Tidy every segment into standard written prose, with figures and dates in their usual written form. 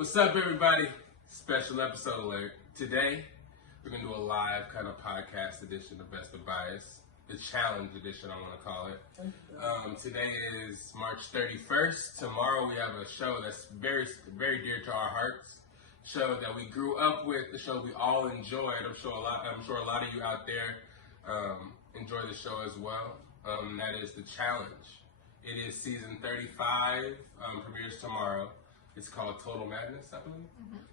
What's up, everybody? Special episode alert. Today, we're going to do a live kind of podcast edition of Best of Bias. The challenge edition, I want to call it. Today is March 31st. Tomorrow, we have a show that's very, very dear to our hearts. Show that we grew up with, the show we all enjoyed. I'm sure a lot of you out there enjoy the show as well. That is The Challenge. It is season 35, premieres tomorrow. It's called Total Madness, I believe.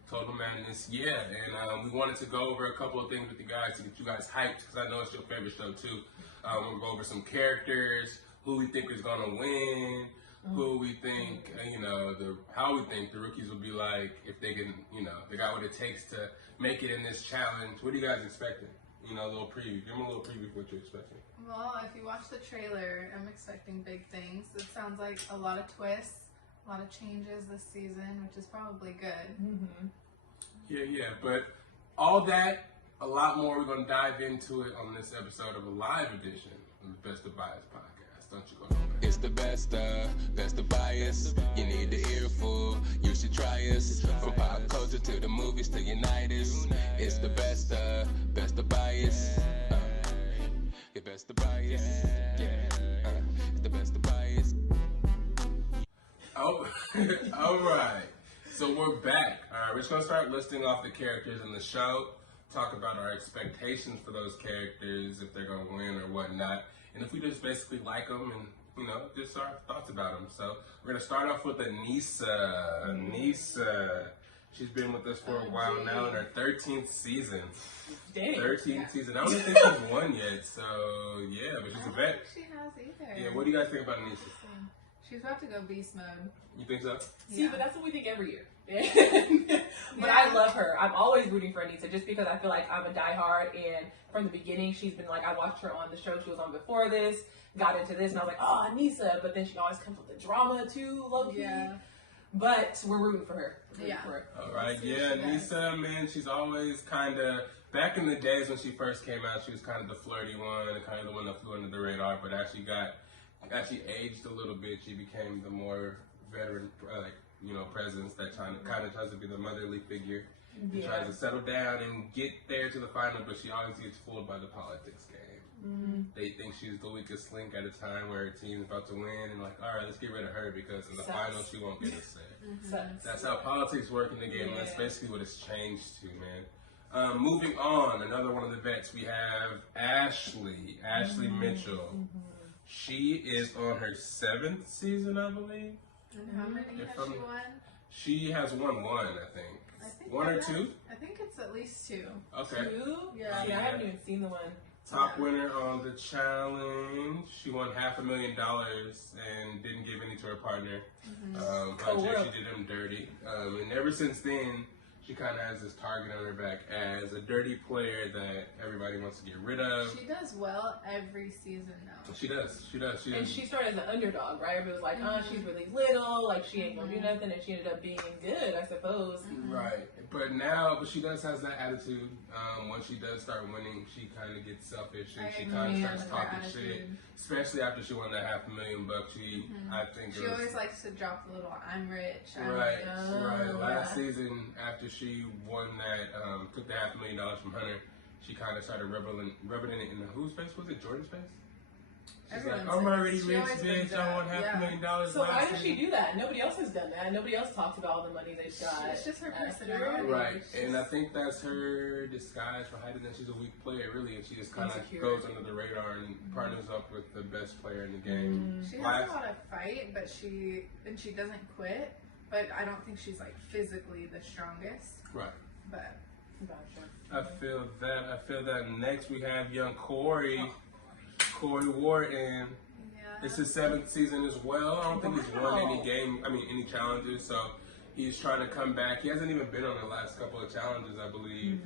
Total Madness, yeah. And we wanted to go over a couple of things with you guys to get you guys hyped, because I know it's your favorite show too. We'll go over some characters, who we think is going to win, who we think, how we think the rookies will be like if they can, they got what it takes to make it in this challenge. What are you guys expecting? A little preview. Give them a little preview of what you're expecting. Well, if you watch the trailer, I'm expecting big things. It sounds like a lot of twists, a lot of changes this season, which is probably good. Yeah. But all that, a lot more, we're going to dive into it on this episode of a live edition of the Best of Bias podcast. Don't you go nowhere. It's the best of bias. You need the earful, you should try us. From pop culture to the movies to unite us. It's the best of bias. The best of bias. It's the best of bias. Oh, all right. So we're back. All right, we're just going to start listing off the characters in the show, talk about our expectations for those characters, if they're going to win or whatnot, and if we just basically like them and, just our thoughts about them. So we're going to start off with Anissa. She's been with us for a while now in her 13th season. Dang. 13th season. I don't think she's won yet, so yeah, but she's a vet. I don't think she has either. Yeah, what do you guys think about Anissa? She's about to go beast mode. You think so? See, but that's what we think every year. But I love her. I'm always rooting for Anissa just because I feel like I'm a diehard, and from the beginning she's been like, I watched her on the show she was on before this, got into this, and I was like, oh, Anissa, but then she always comes with the drama too, low-key. Yeah. But we're rooting for her. All right, yeah, Anissa, man, she's always kind of, back in the days when she first came out, she was kind of the flirty one, and kind of the one that flew under the radar, but as she aged a little bit, she became the more veteran, presence that kind of tries to be the motherly figure. She tries to settle down and get there to the final, but she always gets fooled by the politics game. They think she's the weakest link at a time where her team's about to win, and like, all right, let's get rid of her because in the final she won't get a say. That's how politics work in the game. That's basically what it's changed to, man. Moving on, another one of the vets, we have Ashley Mitchell. She is on her 7th season, I believe. And how many has she won? She has won one, I think. One or two? I think it's at least 2. Okay. 2? Yeah, I haven't even seen the one. Top winner on the challenge. She won $500,000 and didn't give any to her partner. She did him dirty. And ever since then, she kind of has this target on her back as a dirty player that everybody wants to get rid of. She does well every season, though. She does. And she started as an underdog, right? Everybody was like, she's really little, like she ain't gonna do nothing, and she ended up being good, I suppose. Right. But she does have that attitude. Once she does start winning, she kind of gets selfish and she kind of starts talking shit. Especially after she won that $500,000. I think she always likes to drop the little "I'm rich." Right. Last season, after she won that, took the $500,000 from Hunter, she kind of started rubbing it in whose face? Was it Jordan's face? She's like, I'm already rich, bitch. I won $500,000. So why does she do that? Nobody else has done that. Nobody else talks about all the money they've got. It's just her personality. Right. And I think that's her disguise for hiding that she's a weak player, really. And she just kind of goes under the radar and partners up with the best player in the game. She has a lot of fight, but she doesn't quit. But I don't think she's like physically the strongest. Right. But I feel that. Next we have young Corey Wharton. It's his 7th season as well. I don't think he's won any challenges, so he's trying to come back. He hasn't even been on the last couple of challenges, I believe.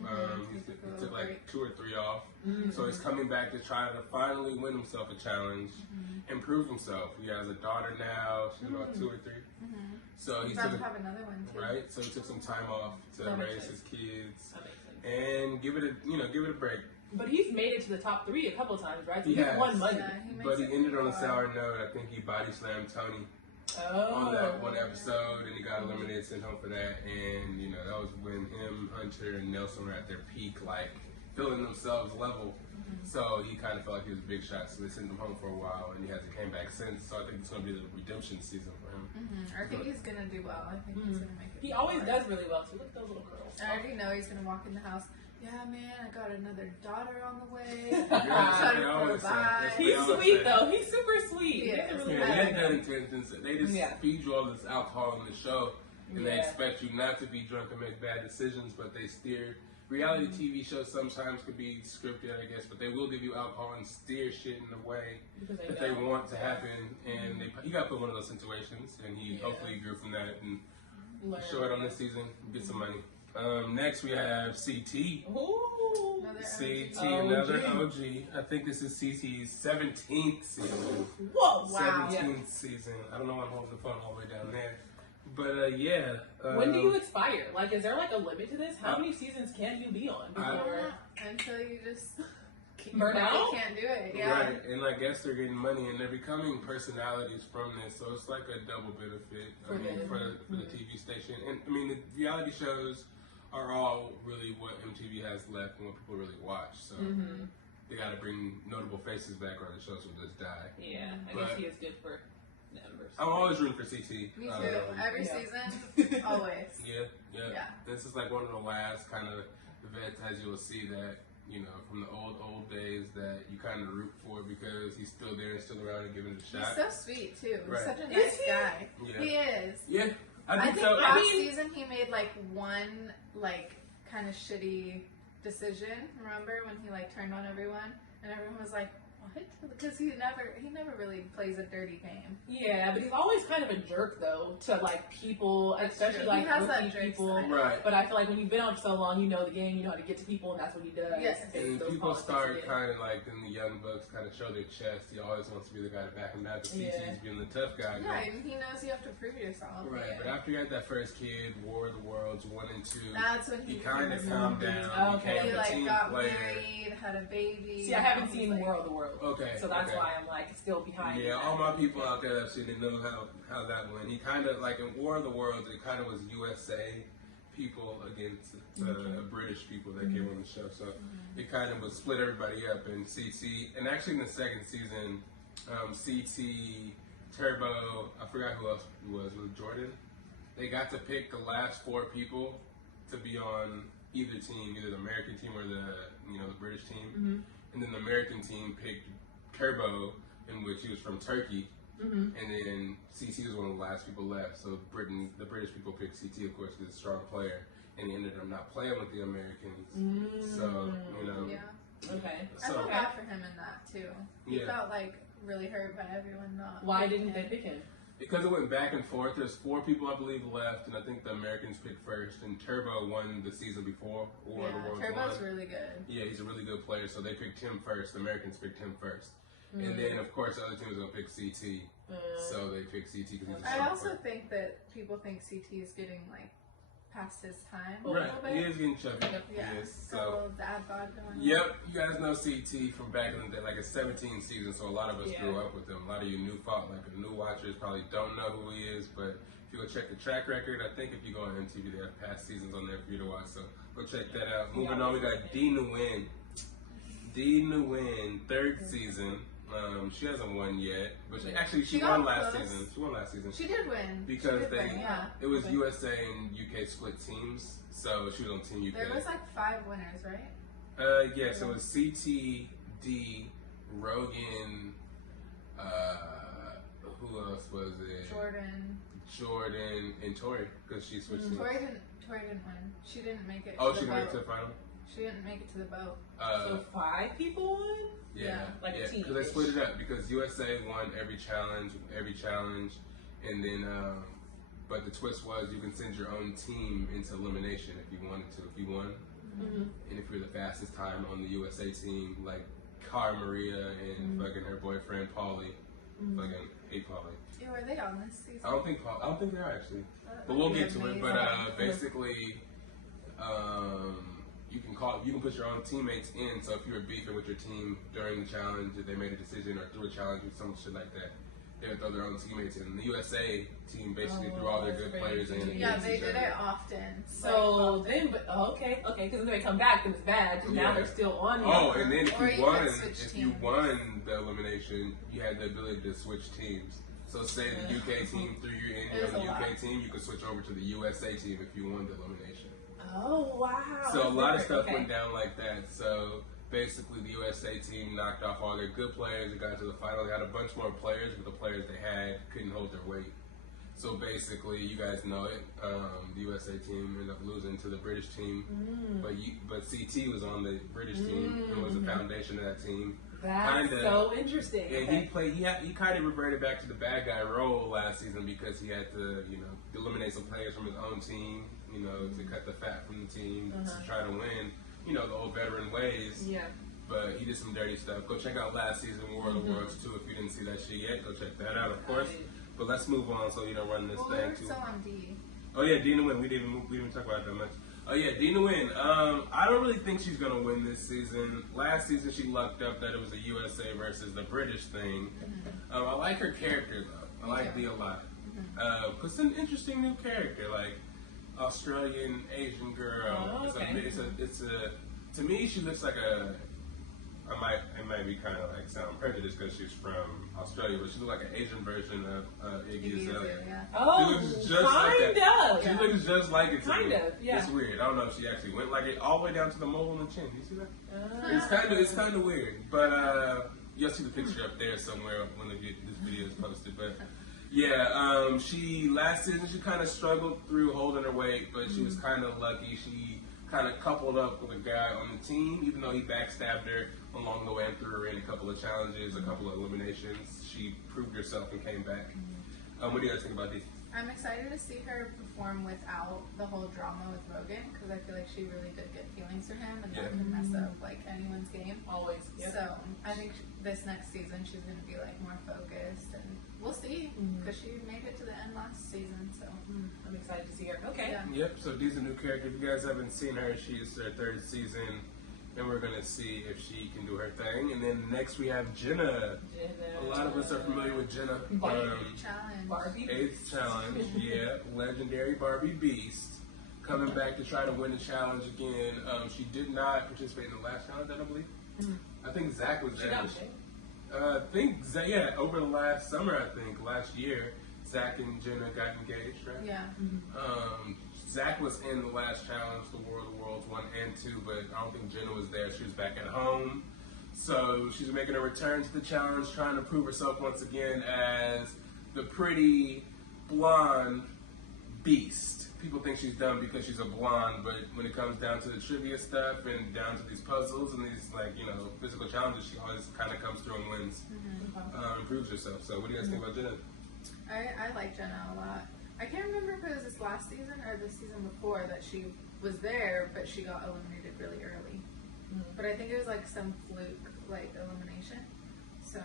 He took like 2 or 3 off. So he's coming back to try to finally win himself a challenge and prove himself. He has a daughter now. She's about 2 or 3. So he's about to have another one too. Right? So he took some time off to raise his kids and give it a break. But he's made it to the top 3 a couple of times, right? So he he's won money. But he ended on a sour note. I think he body slammed Tony. on that one episode, and he got eliminated, sent home for that. And you know, that was when him, Hunter, and Nelson were at their peak, like feeling themselves level. So he kind of felt like he was a big shot, so they sent him home for a while, and he hasn't came back since. So I think it's going to be the redemption season for him. I think he's going to do well. I think he's going to make it. He always does really well too. Look at those little girls. I already know he's going to walk in the house. Yeah, man, I got another daughter on the way. Trying to provide. He's sweet though. He's super sweet. Yeah, really they had that intentions. They just feed you all this alcohol in the show, and they expect you not to be drunk and make bad decisions, but they steer. Reality TV shows sometimes can be scripted, I guess, but they will give you alcohol and steer shit in a way that they want to happen. And he got put in one of those situations, and he hopefully grew from that and short on this season, get some money. Next we have CT. Ooh, CT, another OG. I think this is CT's 17th season. Whoa, 17th season. I don't know why I'm holding the phone all the way down there. But yeah. When do you expire? Like, is there like a limit to this? How many seasons can you be on before? Until you just burn out? You can't do it. Yeah. Right, and I guess they're getting money and they're becoming personalities from this, so it's like a double benefit for the TV station. And I mean, the reality shows are all really what MTV has left and what people really watch. So they got to bring notable faces back, or the shows will just die. Yeah, I guess he is good for numbers. I'm always rooting for CT. Me too. Every season, always. Yeah. This is like one of the last kind of vets, as you'll see, that you know from the old days that you kind of root for because he's still there and still around and giving it a shot. He's so sweet too. Right. He's such a nice guy. Yeah. He is. Yeah. I think last season he made like one like kind of shitty decision. Remember when he like turned on everyone and everyone was like, what? Because he never really plays a dirty game. Yeah, but he's always kind of a jerk though to like people, especially like rookie people. Right. But I feel like when you've been on for so long, you know the game, you know how to get to people, and that's what he does. Yes. And people start kind of like in the young bucks kind of show their chest. He always wants to be the guy to back him down. But CT's being the tough guy. Yeah, and he knows you have to prove yourself. Right. But after you had that first kid, War of the Worlds 1 and 2, that's when he kind of calmed down. Okay. He like got married, had a baby. See, I haven't seen War of the Worlds. Okay. So that's why I'm like still behind. Yeah, all my people out there that they know how that went. He kind of like in War of the Worlds, it kind of was USA people against British people that came on the show. So it kind of was split everybody up. And CT, and actually in the second season, CT, Turbo, I forgot who else it was Jordan. They got to pick the last 4 people to be on either team, either the American team or the British team. And then the American team picked Turbo, in which he was from Turkey, and then CT was one of the last people left. So the British people picked CT, of course, because he's a strong player, and he ended up not playing with the Americans. So Okay. I felt bad for him in that too. He felt like really hurt by everyone not. Why didn't they pick him? Because it went back and forth. There's 4 people, I believe, left, and I think the Americans picked first. And Turbo won the season before. Turbo's really good. Yeah, he's a really good player, so they picked him first. The Americans picked him first. And then, of course, the other team was going to pick CT. So they picked CT because he's a I also think that people think CT is getting, like, past his time a right. little bit. He is getting chubby. Yeah. He is. So, a little dad bod going on. Yep. You guys know CT from back in the day, like a 17 season, so a lot of us grew up with him. A lot of you new watchers probably don't know who he is, but if you go check the track record, I think if you go on MTV, they have past seasons on there for you to watch, so go check that out. Moving on, we got D Nguyen. D Nguyen, 3rd season. She hasn't won yet, but she won last season. She won last season. She did win. Because it was USA and UK split teams, so she was on Team UK. There was like 5 winners, right? Yes, it was CT, D, Rogan, who else was it? Jordan, and Tori, because she switched teams. Tori didn't win. She didn't make it. Oh, she didn't make it to the final? She didn't make it to the boat. So 5 people won? Yeah. Like a team. Because they split it up because USA won every challenge, and then, but the twist was you can send your own team into elimination if you wanted to, if you won. And if you're the fastest time on the USA team, like Cara Maria and fucking her boyfriend Paulie, fucking hate Paulie. Yeah, were they on this season? I don't think they are actually, but we'll get to it. But basically, you can put your own teammates in. So if you were beefing with your team during the challenge, if they made a decision or through a challenge or some shit like that, they would throw their own teammates in. The USA team basically threw all their good players in. And Yeah, against they each did other. it often. So then, okay, because when they come back, then it's bad. Now Yeah. they're still on. Oh, and then Or if you you won, could switch if you teams. won the elimination, you had the ability to switch teams. So say the UK team threw you in It was on the a lot. UK team, you could switch over to the USA team if you won the elimination. Oh wow! So a lot of stuff Okay. went down like that. So basically, the USA team knocked off all their good players and got to the final. They had a bunch more players, but the players they had couldn't hold their weight. So basically, you guys know it. The USA team ended up losing to the British team, but CT was on the British team and was the foundation of that team. That's Kinda. so interesting. And Okay. he played. He kind of reverted back to the bad guy role last season because he had to, eliminate some players from his own team, to cut the fat from the team to try to win. The old veteran ways. Yeah. But he did some dirty stuff. Go check out last season War of the Worlds too. If you didn't see that shit yet, go check that out, of course. But let's move on so you don't run this Well, thing we're too. still on D. Oh yeah, Dina Wynn. We didn't even talk about that much. Oh yeah, Dina Wynn. I don't really think she's gonna win this season. Last season she lucked up that it was a USA versus the British thing. I like her character though. I like Dee a lot. Cause it's an interesting new character, like Australian Asian girl. Oh, okay. It's a. To me, she looks like a. It might be kind of like sound prejudiced because she's from Australia, but she looks like an Asian version of Iggy Azalea. Yeah. Oh, She looks just like kind that. of. She looks just like it to Kind me. of, yeah. It's weird. I don't know if she actually went like it all the way down to the mole and the chin. You see that? It's kind of weird. But you'll see the picture up there somewhere when this video is posted. But yeah, she last season she kind of struggled through holding her weight, but she was kind of lucky. She kind of coupled up with a guy on the team, even though he backstabbed her along the way and threw her in a couple of challenges, a couple of eliminations. She proved herself and came back. What do you guys think about these? I'm excited to see her perform without the whole drama with Rogan because I feel like she really did get feelings for him and that can mess up like anyone's game. Always. Yep. So I think this next season she's going to be like more focused and we'll see because she made it to the end last season. So I'm excited to see her. Okay. yeah. Yep, so Dee's a new character. If you guys haven't seen her, she's her third season, and we're going to see if she can do her thing. And then next we have Jenna. A lot of us are familiar with Jenna. Challenge. Barbie. 8th challenge, yeah. Legendary Barbie Beast. Coming back to try to win the challenge again. She did not participate in the last challenge, I don't believe. I think Zach was She there. got it. Over the last summer, last year, Zach and Jenna got engaged, right? Yeah. Zach was in the last challenge, the War of the Worlds 1 and 2, but I don't think Jenna was there. She was back at home. So she's making a return to the challenge, trying to prove herself once again as the pretty blonde beast. People think she's dumb because she's a blonde, but when it comes down to the trivia stuff and down to these puzzles and these physical challenges, she always kind of comes through and wins, and proves herself. So what do you guys think about Jenna? I like Jenna a lot. I can't remember if it was this last season or the season before that she was there, but she got eliminated really early. But I think it was like some fluke elimination. So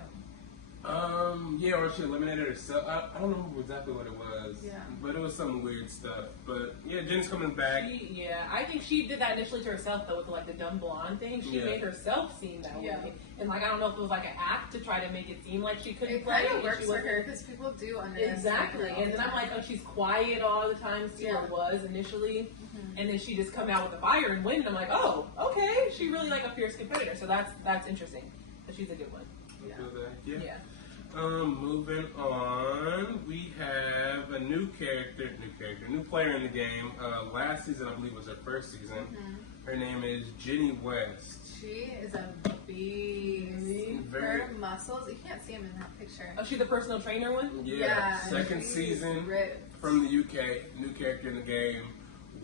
Or she eliminated herself. I don't remember exactly what it was. Yeah. But it was some weird stuff. But yeah, Jen's coming back. I think she did that initially to herself though with the dumb blonde thing. She made herself seem that way. And I don't know if it was an act to try to make it seem like she couldn't it play. kind of works she for wasn't- her because people do underestimate Exactly. her all And the then I'm time. like, oh, she's quiet all the time, or was initially. And then she just come out with the fire and win. And I'm like, oh, okay. She really a fierce competitor. So that's interesting. But she's a good one. Yeah. Moving on, we have a new player in the game. Last season, I believe, was her first season. Her name is Jenny West. She is a beast. Her muscles, you can't see them in that picture. Oh, she's the personal trainer one? Yeah, second she's season ripped. from the UK, new character in the game.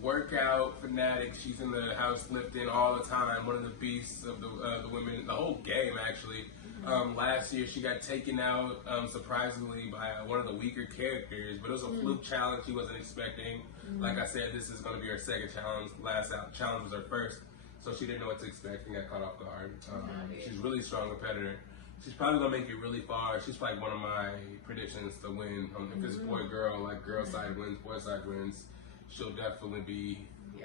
Workout fanatic. She's in the house lifting all the time. One of the beasts of the women, the whole game actually. Last year she got taken out surprisingly by one of the weaker characters, but it was a fluke challenge she wasn't expecting. Like I said, this is going to be her second challenge. Last challenge was her first, so she didn't know what to expect and got caught off guard. She's a really strong competitor. She's probably going to make it really far. She's like one of my predictions to win. If it's boy-girl, girl side wins, boy side wins. she'll definitely be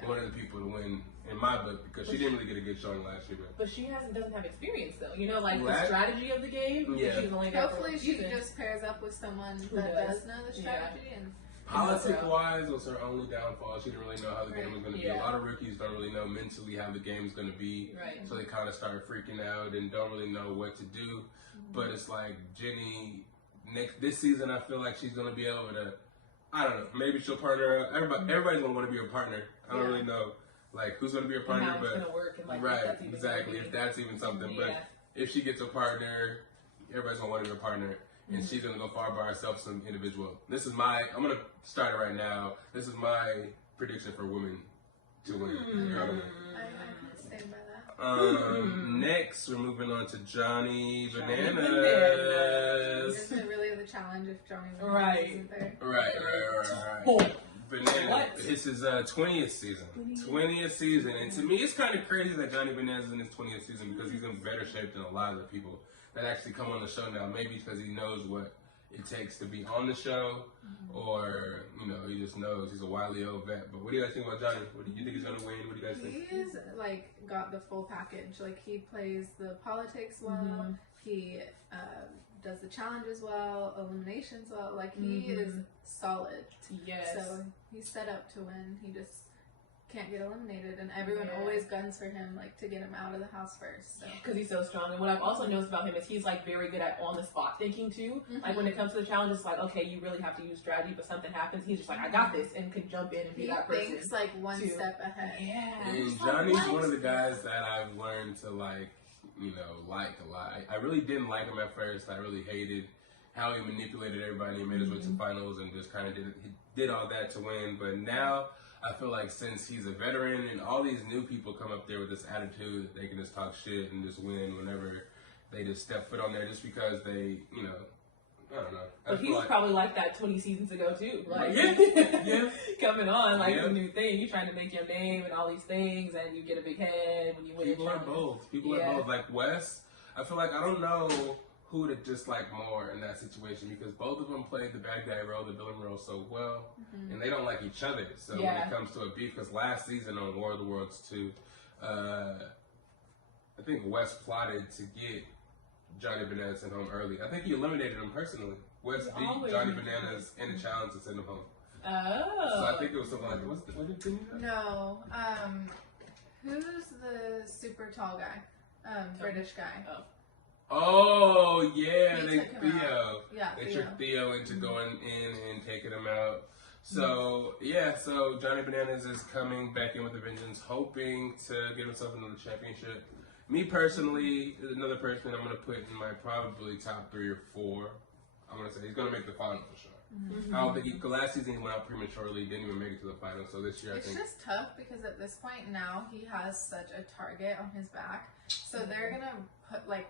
one of the people to win in my book because she didn't really get a good showing last year. But she doesn't have experience though. You know, like the strategy of the game. Yeah. She's only hopefully she just pairs up with someone that does know the strategy and. Politic-wise, was her only downfall. She didn't really know how the game was going to be. A lot of rookies don't really know mentally how the game's going to be. Right. So they kind of start freaking out and don't really know what to do. But it's like Jenny, this season, I feel like she's going to be able to, I don't know, maybe she'll partner up. Everybody's going to want to be a partner. I don't really know, like, who's going to be a partner. And how it's going to work. And, like, right, exactly, if that's even something. But if she gets a partner, everybody's going to want to be a partner. And she's going to go far by herself, some individual. I'm going to start it right now. This is my prediction for women to win. I can stand by that. Next, we're moving on to Johnny Bananas. Is it really the challenge if Johnny Bananas isn't there? Right. Bananas. This is 20th season. 20th season. And to me, it's kind of crazy that Johnny Bananas is in his 20th season because he's in better shape than a lot of the people that actually come on the show now. Maybe because he knows what it takes to be on the show, or, you know, he just knows he's a wily old vet. But what do you guys think about Johnny? What do you think he's going to win? What do you guys think? He's, like, got the full package. Like, he plays the politics well. He does the challenges well, eliminations well. Like, he is solid. Yes. So he's set up to win. He just can't get eliminated, and everyone always guns for him, like, to get him out of the house first. Because he's so strong. And what I've also noticed about him is he's, like, very good at on-the-spot thinking, too. Like, when it comes to the challenge, it's like, okay, you really have to use strategy, but something happens, he's just like, I got this, and can jump in and be that person. He thinks, like, one step ahead. Yeah. And Johnny's one of the guys that I've learned to, like, you know, like a lot. I really didn't like him at first. I really hated how he manipulated everybody and made his way to finals and just kind of did all that to win. But now I feel like since he's a veteran and all these new people come up there with this attitude that they can just talk shit and just win whenever they just step foot on there just because they, you know, I don't know. But he was probably like that 20 seasons ago too. Like, coming on, like the new thing. You're trying to make your name and all these things, and you get a big head when you win. People are both. People are both. Like Wes, I feel like I don't know who to dislike more in that situation because both of them played the bad guy role, the villain role so well, and they don't like each other. So when it comes to a beef, because last season on War of the Worlds 2, I think Wes plotted to get Johnny Bananas sent home early. I think he eliminated him personally. Wes beat Johnny Bananas in the challenge to send him home. Oh. So I think it was something like, what did you do? No. Who's the super tall guy? British guy. Oh, yeah, He they took him out. Yeah, They tricked Theo into going in and taking him out. So, so Johnny Bananas is coming back in with a vengeance, hoping to get himself into the championship. Me personally, another person I'm going to put in my probably top 3 or 4. I'm going to say he's going to make the final for sure. I don't think last season he went out prematurely, didn't even make it to the final. So this year, I think it's just tough because at this point now he has such a target on his back. So they're going to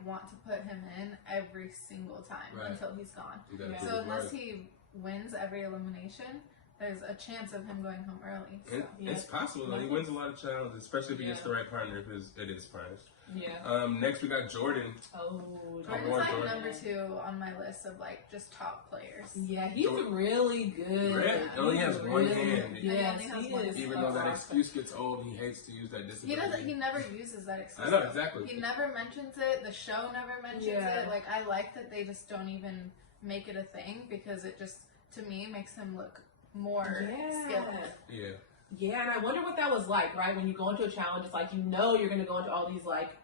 want to put him in every single time until he's gone. So unless he wins every elimination, there's a chance of him going home early. So. It's possible though. He wins a lot of challenges, especially if he gets the right partner. It is partners. Yeah. Next we got Jordan. Jordan's like number 2 on my list of like just top players. Yeah, he's really good. He only has one hand. Yeah, even though that excuse gets old, he hates to use that discipline. He never uses that excuse. I know exactly. He never mentions it. The show never mentions it. Like I like that they just don't even make it a thing because it just to me makes him look more skilled. Yeah, and I wonder what that was like, right? When you go into a challenge, it's like, you know you're going to go into all these, like,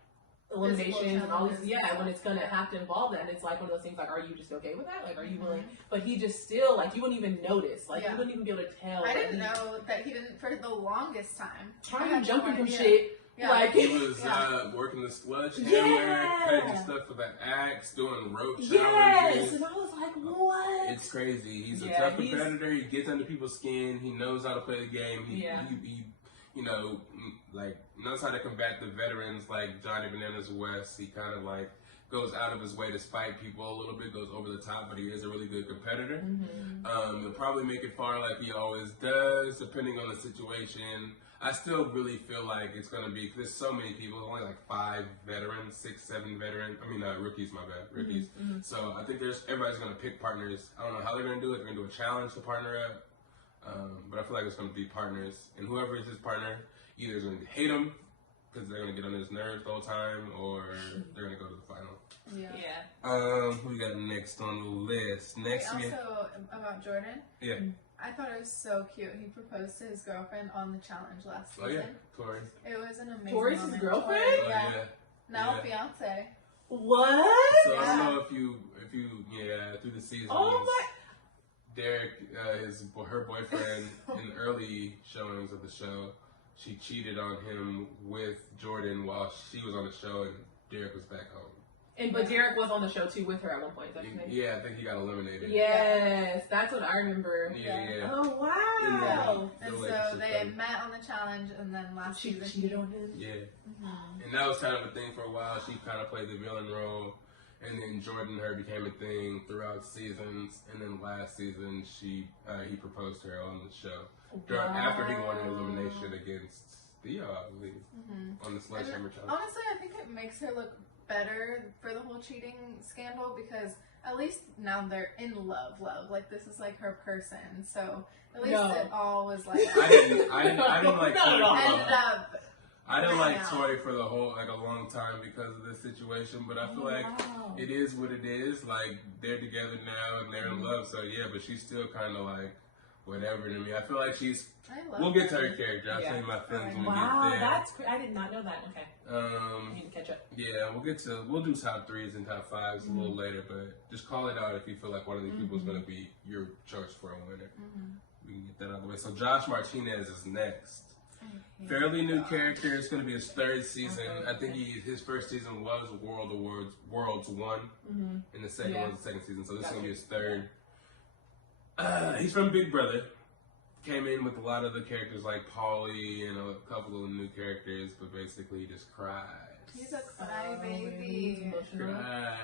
eliminations and all these, when it's going to have to involve that. And it's like one of those things, like, are you just okay with that? Like, are you willing? But he just still, like, you wouldn't even notice. Like, you wouldn't even be able to tell. I didn't know that he didn't for the longest time. Trying to jumping from shit. Yeah. Like, he was working the sledgehammer, cutting stuff with an axe, doing rope challenges. And I was like, what? It's crazy. He's a tough competitor. He gets under people's skin. He knows how to play the game. He you know, like, knows how to combat the veterans like Johnny Bananas West. He kind of, like, goes out of his way to spite people a little bit, goes over the top, but he is a really good competitor. He'll probably make it far like he always does, depending on the situation. I still really feel like it's going to be, because there's so many people, only like 5 veterans, 6, 7 veterans. I mean, rookies, my bad, rookies. So I think everybody's going to pick partners. I don't know how they're going to do it. They're going to do a challenge to partner up. But I feel like it's going to be partners, and whoever is his partner either is going to hate him because they're going to get on his nerves the whole time, or they're going to go to the final. Yeah. Who we got next on the list? Next, Wait, also about Jordan. Yeah. I thought it was so cute. He proposed to his girlfriend on the challenge last season. Oh yeah, Tori. It was an amazing Tori's his moment. girlfriend? Oh, Yeah. yeah. Now Yeah. fiance. What? So I don't know if you through the season. Oh my. Derek, her boyfriend in the early showings of the show, she cheated on him with Jordan while she was on the show and Derek was back home. But Derek was on the show too with her at one point. Is that right? Yeah, I think he got eliminated. Yes, that's what I remember. Yeah. Oh wow! And so they met on the challenge, and then last She season cheated on him. Yeah. Mm-hmm. And that was kind of a thing for a while. She kind of played the villain role. And then Jordan and her became a thing throughout seasons. And then last season, he proposed to her on the show. After he won an elimination against Theo, I believe, on the Sledgehammer Challenge. Honestly, I think it makes her look better for the whole cheating scandal because at least now they're in love. Like this is like her person. So at least it all was like I didn't like Tori. ended up. I didn't right like now. Tori for the whole a long time because of this situation, but I feel like it is what it is. Like they're together now and they're in love, so yeah. But she's still kind of like whatever to me. I feel like she's. We'll get to her character. I'll tell you my feelings when we get there. That's I did not know that. Okay. I need to catch up. Yeah, we'll do top 3s and top 5s a little later, but just call it out if you feel like one of these people is going to be your choice for a winner. We can get that out of the way. So Josh Martinez is next. Fairly new character. It's going to be his 3rd season. I think his first season was Worlds 1, and the second was the 2nd season. So this is going to be his 3rd. He's from Big Brother. Came in with a lot of the characters like Paulie and a couple of new characters, but basically he just cries. He's a crybaby.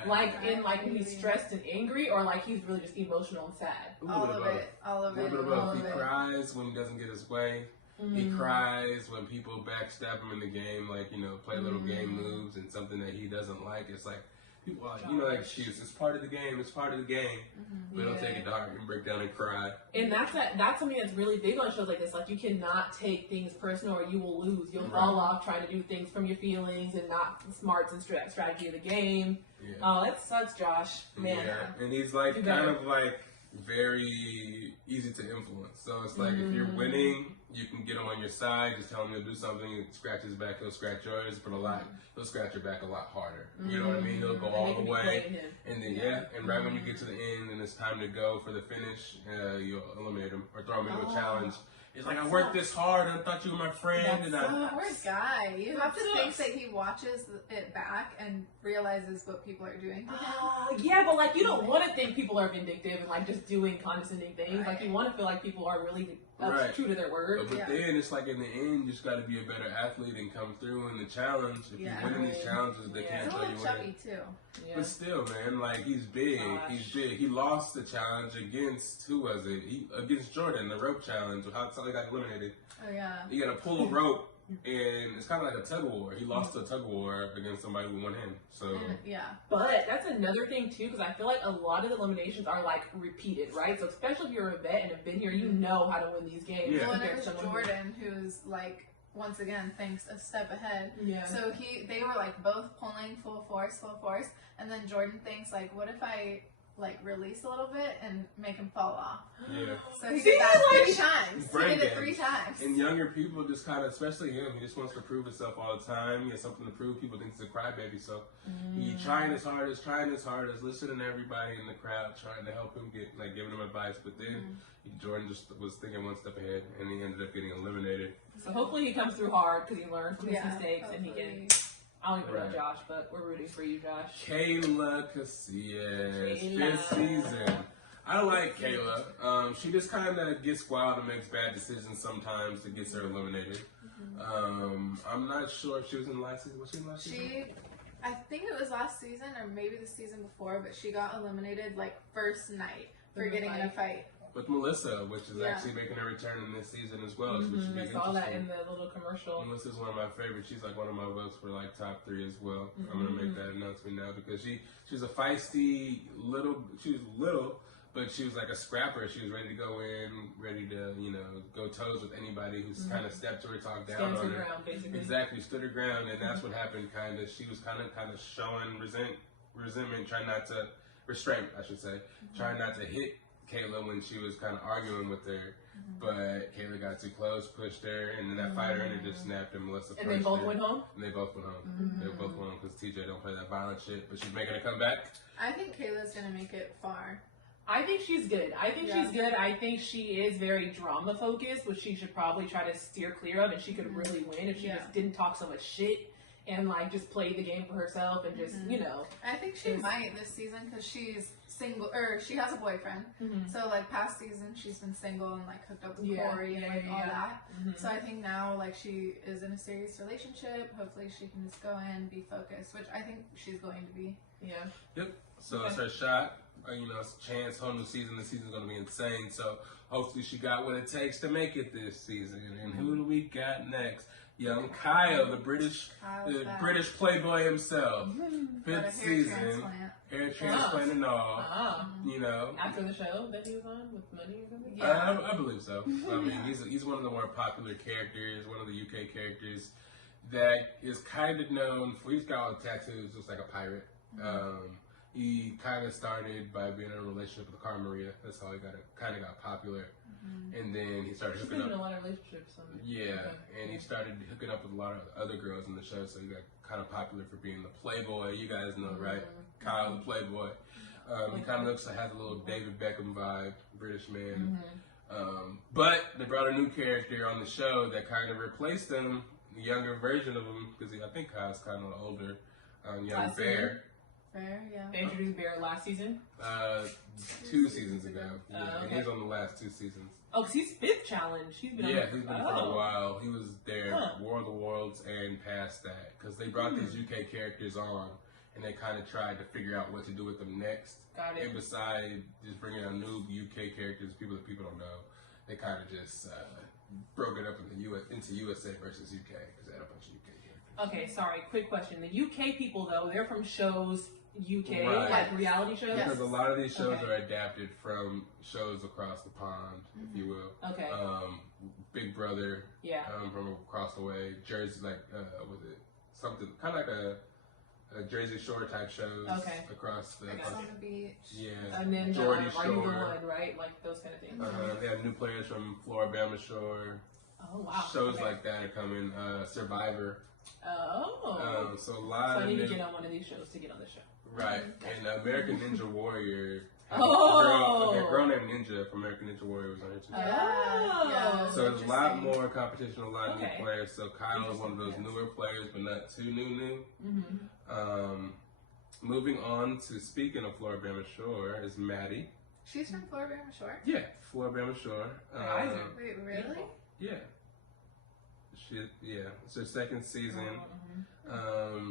Like when he's stressed and angry, or like he's really just emotional and sad. All of it. All of it. He cries when he doesn't get his way. He cries when people backstab him in the game, like, play little game moves and something that he doesn't like. It's like, people are like, that excuse. It's part of the game. It's part of the game. But don't take it to heart and break down and cry. And that's something that's really big on shows like this. Like, you cannot take things personal or you will lose. You'll fall off trying to do things from your feelings and not the smarts and strategy of the game. Yeah. Oh, that sucks, Josh. Man. Yeah. And he's like kind of like very easy to influence. So it's like if you're winning, you can get him on your side, just tell him he'll do something, scratch his back, he'll scratch yours, but he'll scratch your back a lot harder. You know what I mean? He'll go all the way. And then and right when you get to the end and it's time to go for the finish, you'll eliminate him or throw him into a challenge. It's like, I worked this hard and I thought you were my friend. Poor guy. You have to think that he watches it back and realizes what people are doing to him. Yeah, but like, you don't want to think people are vindictive and like just doing condescending things. Like, you want to feel like people are really true to their word. But then it's like, in the end, you just got to be a better athlete and come through in the challenge. If you win in these challenges, they can't throw you in. Too. Yeah. But still, man, like, he's big. He's big. He lost the challenge against, who was it? Against Jordan, the rope challenge. How he got eliminated. Oh, yeah. He got to pull a rope, and it's kind of like a tug of war. He lost a tug of war against somebody who won him. So But that's another thing, too, because I feel like a lot of the eliminations are, like, repeated, right? So especially if you're a vet and have been here, you know how to win these games. Well, and there's Jordan, who's, like, once again, thinks a step ahead. Yeah. So they were like both pulling full force, and then Jordan thinks like, what if I like release a little bit and make him fall off? Yeah. So he did that 3 times. He did it 3 times. And younger people just kind of, especially him, he just wants to prove himself all the time. He has something to prove. People think he's a crybaby, so he's trying his hardest, listening to everybody in the crowd, trying to help him giving him advice. But then Jordan just was thinking one step ahead, and he ended up getting eliminated. So hopefully he comes through hard because he learns from his mistakes and he can. I don't even know Josh, but we're rooting for you, Josh. Kayla Casillas, 5th season. I like Kayla. She just kind of gets wild and makes bad decisions sometimes that gets her eliminated. I'm not sure if she was in the last season. Was she in the last season? I think it was last season or maybe the season before, but she got eliminated like first night for getting in a fight. With Melissa, which is actually making a return in this season as well. Which should be I saw that in the little commercial. Melissa's one of my favorites. She's like one of my votes for like top 3 as well. I'm gonna make that announcement now because she's a feisty she was little, but she was like a scrapper. She was ready to go in, ready to, you know, go toes with anybody who's kind of stepped to her, talked down on her. Ground, basically. Exactly, stood her ground, and that's what happened. Kind of, she was kind of showing resentment, trying not to restraint, I should say, trying not to hit Kayla when she was kind of arguing with her. But Kayla got too close, pushed her, and then that fighter ended just snapped, and Melissa pushed her. And they both went home? And they both went home. They both went home because TJ don't play that violent shit, but she's making a comeback. I think Kayla's gonna make it far. I think she's good. I think she is very drama focused, which she should probably try to steer clear of, and she could really win if she just didn't talk so much shit and like just played the game for herself and just you know. I think she might this season because she's single, or she has a boyfriend. So like past season, she's been single and like hooked up with Corey and like all that. So I think now like she is in a serious relationship. Hopefully she can just go in, be focused, which I think she's going to be. Yeah. Yep. So it's her shot. You know, it's a chance, whole new season. The season's going to be insane. So hopefully she got what it takes to make it this season. And who do we got next? Young Kyle, the British playboy himself. Fifth season. Hair transplant and all. You know. After the show that he was on with Money or something? Yeah. I believe so. I mean, he's one of the more popular characters, one of the UK characters that is kind of known for, he's got all the tattoos, just like a pirate. He kind of started by being in a relationship with Cara Maria. That's how he kind of got popular. And then he started hooking up. in a lot of relationships. And he started hooking up with a lot of other girls in the show, so he got kind of popular for being the playboy. You guys know, right? Kyle the playboy. He kind of has a little David Beckham vibe, British man. But they brought a new character on the show that kind of replaced him, the younger version of him, because I think Kyle's kind of older. Young Bear. Bear, yeah. They introduced Bear last season? 2 seasons ago. And he's on the last 2 seasons. Oh, because he's 5th challenge. He's been he's been for a while. He was there, War of the Worlds, and past that. Because they brought these UK characters on, and they kind of tried to figure out what to do with them next. Got it. And besides just bringing on new UK characters, people that people don't know, they kind of just broke it up into USA versus UK, because they had a bunch of UK characters. Okay, sorry. Quick question. The UK people, though, they're from shows UK, Right. like reality shows? Because a lot of these shows are adapted from shows across the pond, if you will. Okay. Big Brother, from across the way. Jersey, like, was it something kind of like a Jersey Shore type shows across the Ex on the Beach. Yeah. And then Geordie Are You the Shore. One, right? Like those kind of things. They have new players from Floribama Shore. Oh, wow. Shows like that are coming. Survivor. Oh. So a lot So I of need to new- get on one of these shows to get on the show. Right. And American Ninja Warrior. A girl named Ninja from American Ninja Warrior was on here too. Yeah. So there's a lot more competition, a lot of new players. So Kyle is one of those newer players, but not too new. Moving on to, speaking of Floribama Shore, is Maddie. She's from Floribama Shore? Yeah, Floribama Shore. Wait, really? Yeah. It's her 2nd season.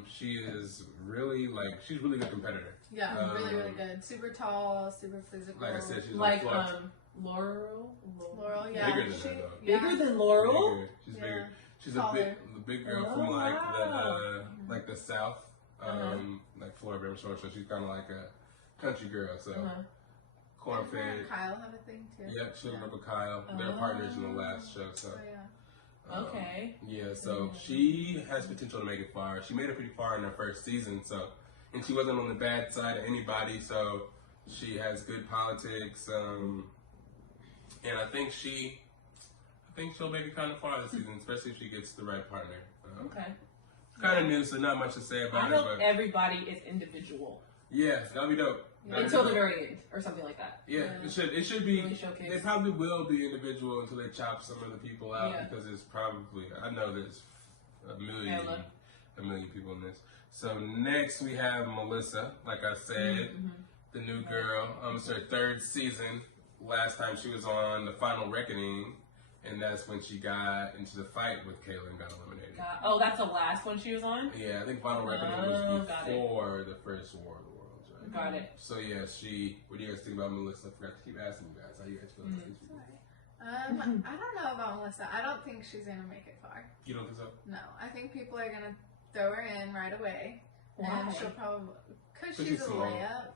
She is really, she's really good competitor. Yeah, really, really good. Super tall, super physical. Like I said, she's Like, Laurel, yeah. Bigger than her, though. Bigger than Laurel? Bigger. She's bigger. She's Taller. the big girl from like the South, like Floribama Shore. So she's kind of like a country girl. So corn-fed. And Kyle have a thing too. Yep, she hooked up with Kyle. They're partners in the last show. So. Yeah, so she has potential to make it far. She made it pretty far in her 1st season, and she wasn't on the bad side of anybody, so she has good politics, and I think she'll make it kind of far this season, especially if she gets the right partner. Kind of new, so not much to say about I her. hope But everybody is individual. Yeah, that'll be dope. Until the very end, or something like that. Yeah, it should be. Really showcase. They probably will be individual until they chop some of the people out because it's probably, I know there's a million people in this. So next we have Melissa, like I said, the new girl. It's her 3rd season. Last time she was on The Final Reckoning, and that's when she got into the fight with Kayla and got eliminated. Oh, that's the last one she was on? Yeah, I think Final Reckoning was before the first War of the Worlds, right? Got it. So yeah, what do you guys think about Melissa? I forgot to keep asking you guys. How you guys feel about these people? I don't know about Melissa. I don't think she's gonna make it far. You don't think so? No, I think people are gonna throw her in right away. Why? And she'll probably, because But she's she's a small. layup.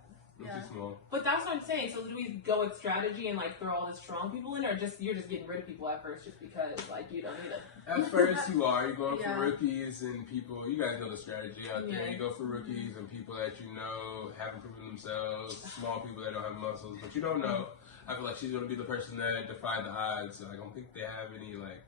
Yeah. Too small. But that's what I'm saying. So do we go with strategy and like throw all the strong people in, or you're just getting rid of people at first just because like you don't need them? At first, you're going Yeah. for rookies and people. You guys know the strategy out there. Yeah. You go for rookies and people that you know haven't proven themselves, small people that don't have muscles, but you don't know. I feel like she's going to be the person that defied the odds. I don't think they have any like.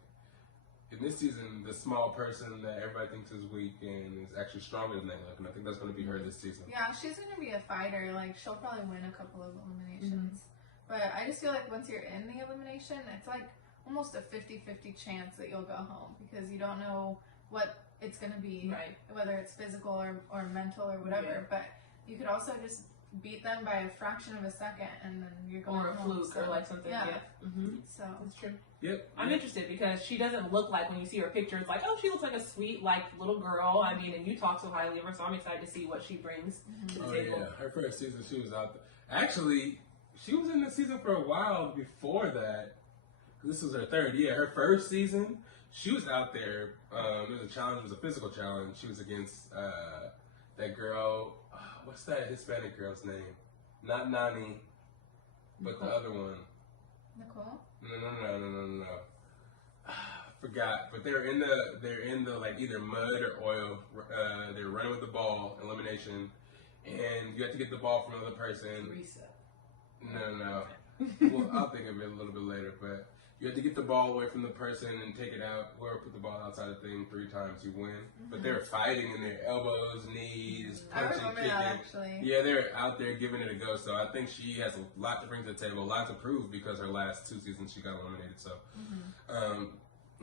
In this season, the small person that everybody thinks is weak and is actually stronger than they look, and I think that's going to be her this season. Yeah, she's gonna be a fighter. Like, she'll probably win a couple of eliminations. But I just feel like once you're in the elimination, it's like almost a 50-50 chance that you'll go home because you don't know what it's gonna be, Right. whether it's physical or mental or whatever. Yeah. But you could also just beat them by a fraction of a second, and then you're going Or a home. fluke, So, or like something. Yeah. So That's true. Yep. I'm interested because she doesn't look like, when you see her picture, it's like, oh, she looks like a sweet, like, little girl. I mean, and you talk so highly of her, so I'm excited to see what she brings to the Oh table. yeah, her first season she was out there. Actually, she was in the season for a while before that. This was her third. Yeah, her first season she was out there. It was a challenge. It was a physical challenge. She was against that girl. What's that Hispanic girl's name? Not Nani, but the other one. Nicole. No. Forgot. But they're in the like either mud or oil. They're running with the ball, elimination, and you have to get the ball from another person. Reset. No. Well, I'll think of it a little bit later, but you have to get the ball away from the person and take it out. Whoever put the ball outside the thing 3 times, you win. But they're fighting in their elbows, knees, I punching, remember kicking. that actually. Yeah, they're out there giving it a go. So I think she has a lot to bring to the table, a lot to prove because her last 2 seasons she got eliminated. So,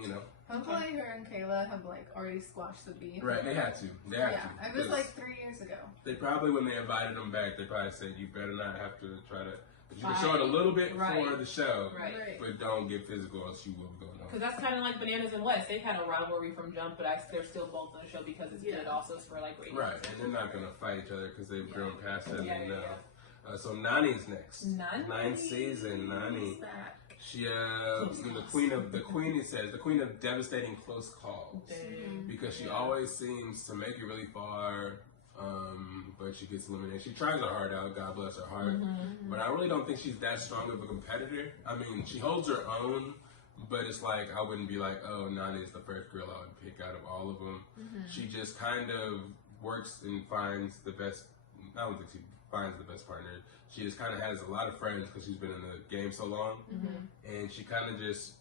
you know. Hopefully her and Kayla have like already squashed the beef. Right, they had to. They had to. It was 'Cause like 3 years ago. they probably, when they invited them back, they probably said, you better not have to try to. But you can Fight. show it a little bit Right. for the show. Right. But don't get physical else you will be going on. Because that's kind of like Bananas and West. They've had a rivalry from jump, but they're still both on the show because it's good also for like ratings. Right, and they're not going to fight each other because they've grown past that now. So Nani's next. Nani. 9th season, Nani. Back. She the queen of devastating close calls. Because she always seems to make it really far, but she gets eliminated. She tries her heart out, God bless her heart. But I really don't think she's that strong of a competitor. I mean, she holds her own, but it's like, I wouldn't be like, oh, Nani is the first girl I would pick out of all of them. She just kind of works and finds the best, I don't think she finds the best partner. She just kind of has a lot of friends because she's been in the game so long. And she kind of just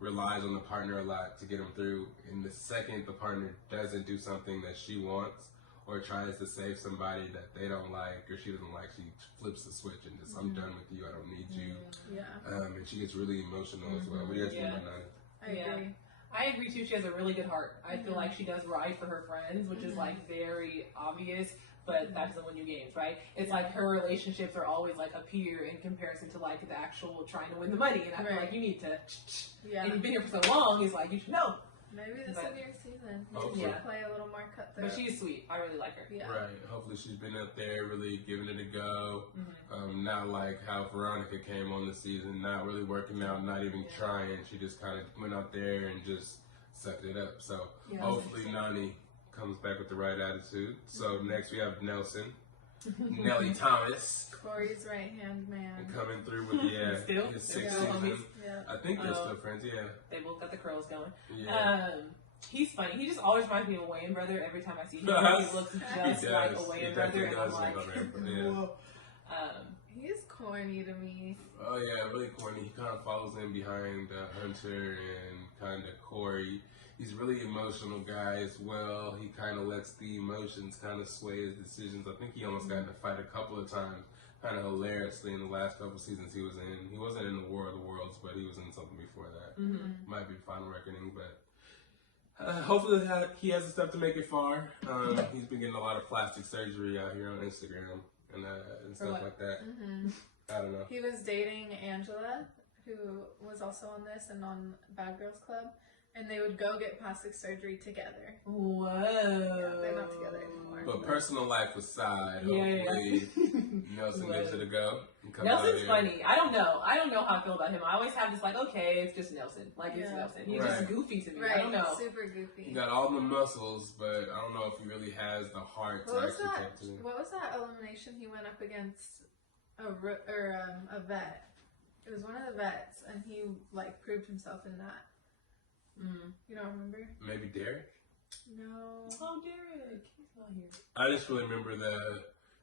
relies on the partner a lot to get them through. And the second the partner doesn't do something that she wants, or tries to save somebody that they don't like or she doesn't like, she flips the switch and just, I'm done with you, I don't need you. Yeah. And she gets really emotional as well. What do you guys think about that? I agree. I agree too. She has a really good heart. I feel like she does right for her friends, which is like very obvious, but that doesn't win you games, right? It's like her relationships are always like a peer in comparison to like the actual trying to win the money. And I feel like you need to, and you've been here for so long, he's like, you should know. Maybe this will be your season. Hopefully. Maybe she'll play a little more cutthroat. But she's sweet. I really like her. Yeah. Right. Hopefully she's been up there really giving it a go. Not like how Veronica came on the season, not really working out, not even trying. She just kind of went out there and just sucked it up. So hopefully Nani comes back with the right attitude. So next we have Nelson. Nelly Thomas. Corey's right-hand man. Coming through with Still? his They're 6th still season. homies? Yeah. I think they're still friends, They both got the curls going. Yeah. He's funny. He just always reminds me of a Wayne brother every time I see him. He looks just like a Wayne brother, and I'm like, He's corny to me. Oh yeah, really corny. He kind of follows in behind Hunter and kind of Corey. He's a really emotional guy as well. He kind of lets the emotions kind of sway his decisions. I think he almost got in a fight a couple of times, kind of hilariously in the last couple of seasons he was in. He wasn't in the War of the Worlds, but he was in something before that. Might be Final Reckoning, but hopefully he has the stuff to make it far. He's been getting a lot of plastic surgery out here on Instagram and stuff like that. I don't know. He was dating Angela, who was also on this and on Bad Girls Club, and they would go get plastic surgery together. whoa. Yeah, they're not together anymore. But personal life aside, hopefully Nelson gives it a go. Nelson's funny. I don't know how I feel about him. I always have this like, okay, it's just Nelson. Like, it's Nelson. He's just goofy to me. Right. I don't know. Super goofy. He got all the muscles, but I don't know if he really has the heart to actually take to him. What was that elimination he went up against a vet. It was one of the vets, and he like proved himself in that. You don't remember? Maybe Derek? No. Oh, Derek. He's not here. I just really remember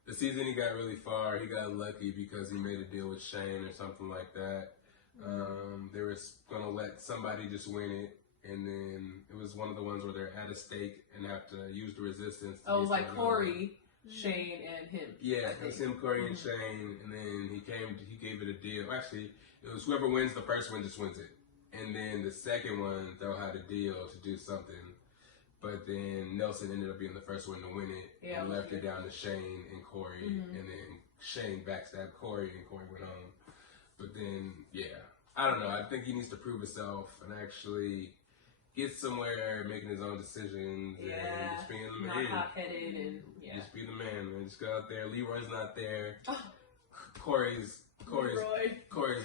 the season he got really far. He got lucky because he made a deal with Shane or something like that. They were going to let somebody just win it. And then it was one of the ones where they're at a stake and have to use the resistance. Oh, it was like Corey, Shane, and him. Yeah, it was him, Corey, and Shane. And then he gave it a deal. Actually, it was whoever wins the first one just wins it. And then the second one, they'll have a deal to do something. But then Nelson ended up being the first one to win it and left it down to Shane and Corey. And then Shane backstabbed Corey and Corey went home. But then, I don't know. I think he needs to prove himself and actually get somewhere making his own decisions and just being the man. Not hot-headed and, Just be the man, man. Just go out there. Leroy's not there. Corey's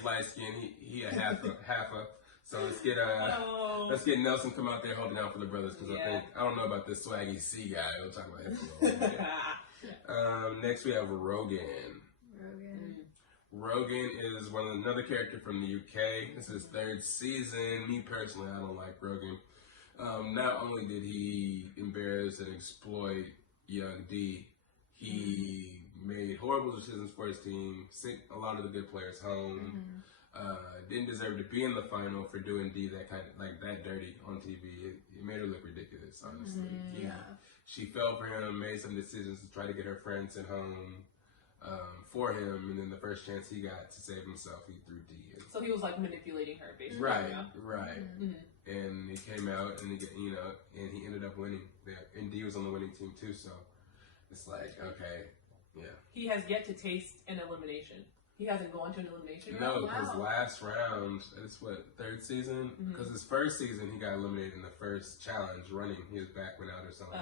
light skin. He a half a. So let's get Nelson come out there holding out for the brothers because I don't know about this swaggy C guy. We'll talk about him a little bit. Next we have Rogan. Rogan is another character from the UK. This is his 3rd season. Me personally, I don't like Rogan. Not only did he embarrass and exploit Young D, he made horrible decisions for his team, sent a lot of the good players home. Didn't deserve to be in the final for doing D that dirty on TV. It made her look ridiculous, honestly. She fell for him, made some decisions to try to get her friends at home for him, and then the first chance he got to save himself, he threw D in. So he was like manipulating her, basically. Right. And he came out, and and he ended up winning. And D was on the winning team too, so it's like, okay, He has yet to taste an elimination. He hasn't gone to an elimination yet? No, because last round, it's 3rd season? Because his first season, he got eliminated in the first challenge running. His back went out or something.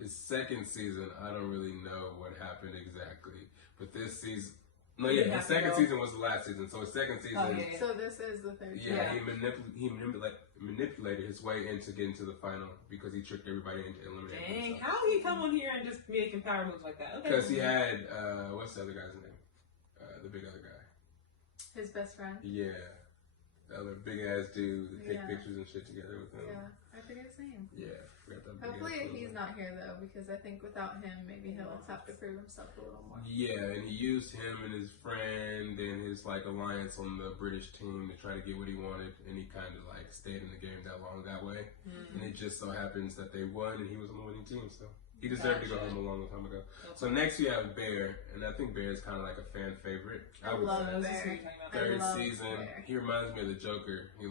His second season, I don't really know what happened exactly. But this season, his second season was the last season. So his second season. So this is the 3rd season. He manipulated his way into getting to the final because he tricked everybody into eliminating himself. How he come on here and just making power moves like that? Because he had, what's the other guy's name? The big other guy. His best friend? Yeah. The other big ass dude that take pictures and shit together with him. Yeah. I forget his name. Yeah. Hopefully he's not here though, because I think without him, maybe he'll have to prove himself a little more. Yeah, and he used him and his friend and his alliance on the British team to try to get what he wanted, and he kind of stayed in the game that long that way. And it just so happens that they won, and he was on the winning team, so. He deserved to go home a long time ago. So next we have Bear, and I think Bear is kind of like a fan favorite. I love Bear. 3rd season. Bear. He reminds me of the Joker. He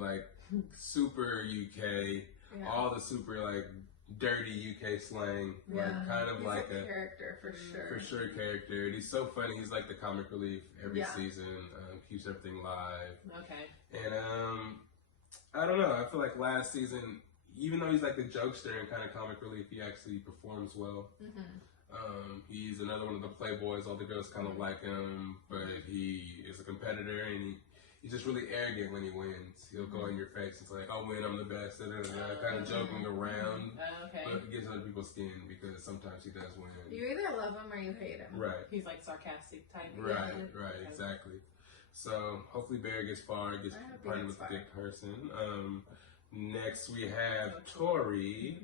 super UK, all the super dirty UK slang, kind of he's like a character for sure. Character. And he's so funny. He's like the comic relief every season. Keeps everything live. Okay. And I don't know. I feel like last season, even though he's the jokester and kind of comic relief, he actually performs well. He's another one of the playboys. All the girls kind of like him, but he is a competitor, and he's just really arrogant when he wins. He'll go in your face and say, "I'll win, I'm the best," kind of joking around. But it gets under people's skin because sometimes he does win. You either love him or you hate him. Right. He's sarcastic type. Right, exactly. So hopefully Bear gets far, gets partnered with a good person. Next we have Tori.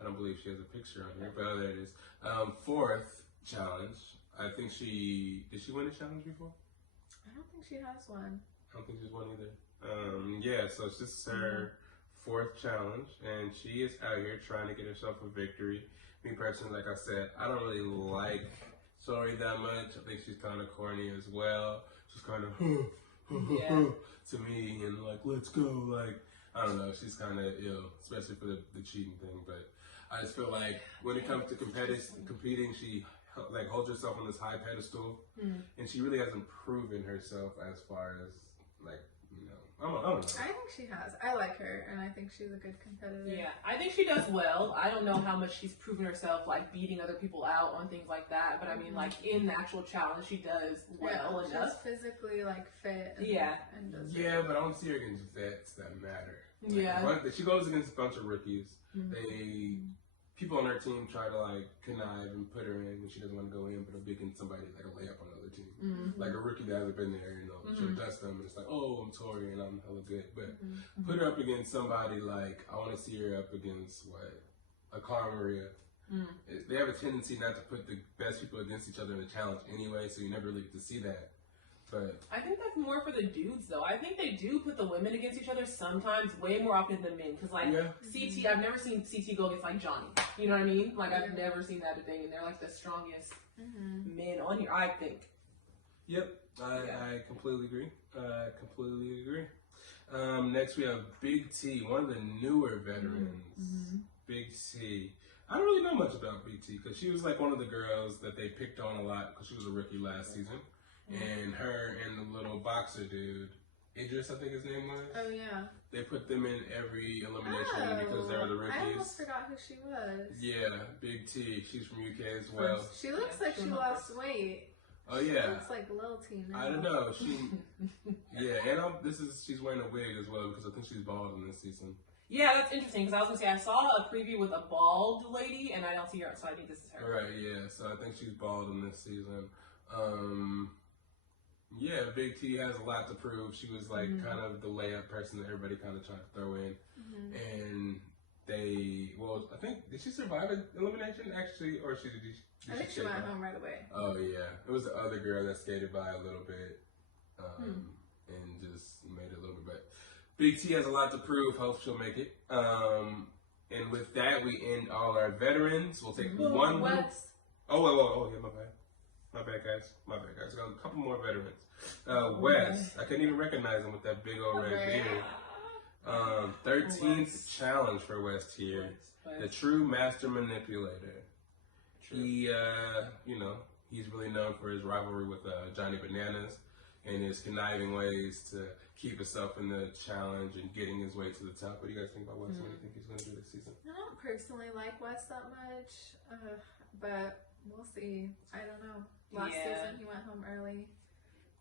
I don't believe she has a picture on here, but there it is. 4th challenge. I think did she win a challenge before? I don't think she has one. I don't think she's won either. So this is her 4th challenge, and she is out here trying to get herself a victory. Me personally, like I said, I don't really like Tori that much. I think she's kind of corny as well. She's kind of to me, and let's go, I don't know, she's kind of ill, especially for the cheating thing, but I just feel like when it comes to competing, she holds herself on this high pedestal, and she really hasn't proven herself as far as, I don't know. I think she has. I like her, and I think she's a good competitor. Yeah, I think she does well. I don't know how much she's proven herself, beating other people out on things like that, but I mean, in the actual challenge, she does well enough. She's physically, fit. And does but I don't see her against vets that matter. She goes against a bunch of rookies. They people on her team try to like connive and put her in when she doesn't want to go in, but it'll be against somebody like a layup on another team. Like a rookie that hasn't been there, you know, she'll dust them and it's like, oh, I'm Tori and I'm hella good. But put her up against somebody like, I want to see her up against a Cara Maria. They have a tendency not to put the best people against each other in a challenge anyway, so you never really get to see that. But I think that's more for the dudes, though. I think they do put the women against each other sometimes, way more often than men. Because, like, CT, I've never seen CT go against, like, Johnny. You know what I mean? Like, I've never seen that a thing. And they're, like, the strongest men on here, I think. Yep, I completely agree. Completely agree. Next, we have Big T, one of the newer veterans. Big T. I don't really know much about Big T because she was, like, one of the girls that they picked on a lot because she was a rookie last season. And her and the little boxer dude, Idris, I think his name was. Oh, yeah. They put them in every elimination because they were the rookies. I almost forgot who she was. Yeah, Big T. She's from UK as well. She looks like she lost weight. Oh, yeah. She looks like Lil T now. I don't know. And she's wearing a wig as well because I think she's bald in this season. Yeah, that's interesting because I was going to say I saw a preview with a bald lady and I don't see her, so I think this is her. Right, yeah. So I think she's bald in this season. Yeah, Big T has a lot to prove. She was like kind of the layup person that everybody kind of tried to throw in. And I think, did she survive an elimination actually? Or I think she went home right away. Oh, yeah. It was the other girl that skated by a little bit and just made it a little bit. But Big T has a lot to prove. Hope she'll make it. And with that, we end all our veterans. We'll take one. Wes. Oh, yeah, my bad. My bad, guys. Got a couple more veterans. Wes. I couldn't even recognize him with that big old red beard. 13th challenge for West here. The true master manipulator. He, he's really known for his rivalry with Johnny Bananas and his conniving ways to keep himself in the challenge and getting his way to the top. What do you guys think about Wes? What do you think he's going to do this season? I don't personally like Wes that much, but we'll see. I don't know. Last season he went home early.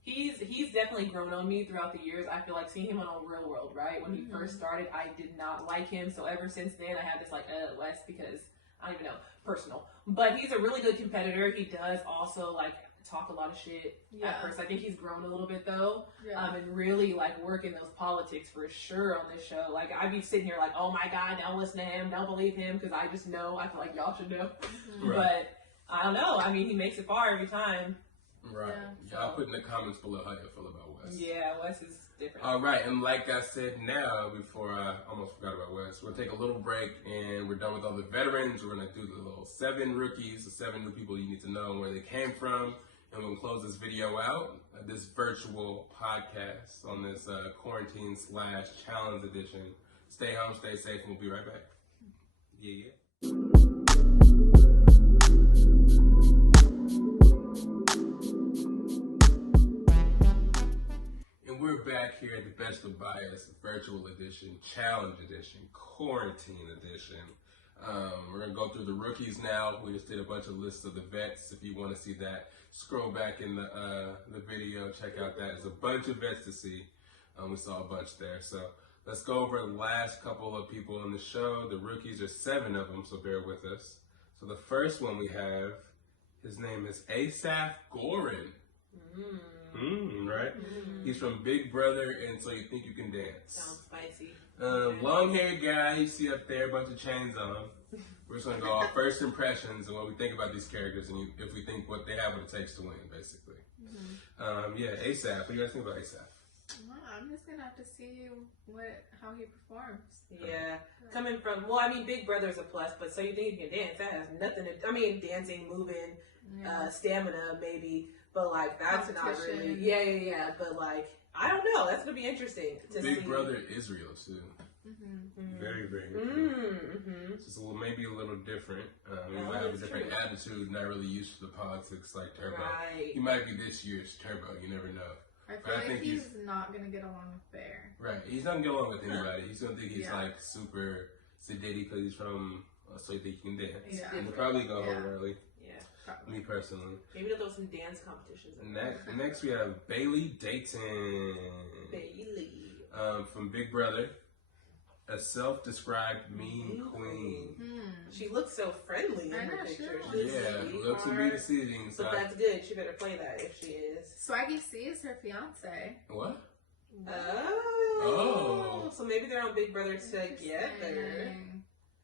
He's definitely grown on me throughout the years. I feel like seeing him on Real World, right? When he first started, I did not like him. So ever since then, I have this like, Wes, because I don't even know, personal. But he's a really good competitor. He does also like talk a lot of shit at first. I think he's grown a little bit though. And really like working those politics for sure on this show. Like I'd be sitting here like, oh my God, don't listen to him, don't believe him, because I just know, I feel like y'all should know. But I don't know. I mean, he makes it far every time. Right. Y'all put in the comments below how you feel about Wes. Yeah, Wes is different. All right, and like I said now, before I almost forgot about Wes, we'll take a little break and we're done with all the veterans. We're going to do the little 7 rookies, the 7 new people you need to know and where they came from. And we'll close this video out, this virtual podcast on this quarantine/challenge edition. Stay home, stay safe, and we'll be right back. Yeah. And we're back here at the Best of Bias virtual edition, challenge edition, quarantine edition. We're going to go through the rookies now. We just did a bunch of lists of the vets. If you want to see that, scroll back in the video, check out that. There's a bunch of vets to see. We saw a bunch there. So let's go over the last couple of people on the show. The rookies are 7 of them, so bear with us. So the first one we have, his name is Asaph Gorin. Right? He's from Big Brother and So You Think You Can Dance. Sounds spicy. Long-haired guy, you see up there, a bunch of chains on. We're just going to go off first impressions and what we think about these characters and if we think what they have what it takes to win, basically. Asaph. What do you guys think about Asaph? Well, I'm just going to have to see how he performs. Yeah. Coming from, Big Brother's a plus, but So You Think You Can Dance, that has nothing to, dancing, moving, stamina maybe, but like that's not really, yeah, but like, I don't know, that's going to be interesting to see. Big Brother Israel too. Very, very different. Just maybe a little different. He might have a different attitude, not really used to the politics like Turbo. Right. He might be this year's Turbo, you never know. I feel like he's not going to get along with Bear. Right. He's not going to get along with anybody. He's going to think he's like super sedity because he's from So You Think You Can Dance. Yeah. And he'll probably go home early. Yeah. Me personally. Maybe they'll do some dance competitions. Next we have Bailey Dayton. Bailey. From Big Brother. a self-described mean queen. She looks so friendly in I her know, picture. she She's Yeah, sweet, looks to be hard. deceiving. So But that's good. She better play that if she is. Swaggy C is her fiance. what? Oh. So maybe they're on Big Brother together. Interesting.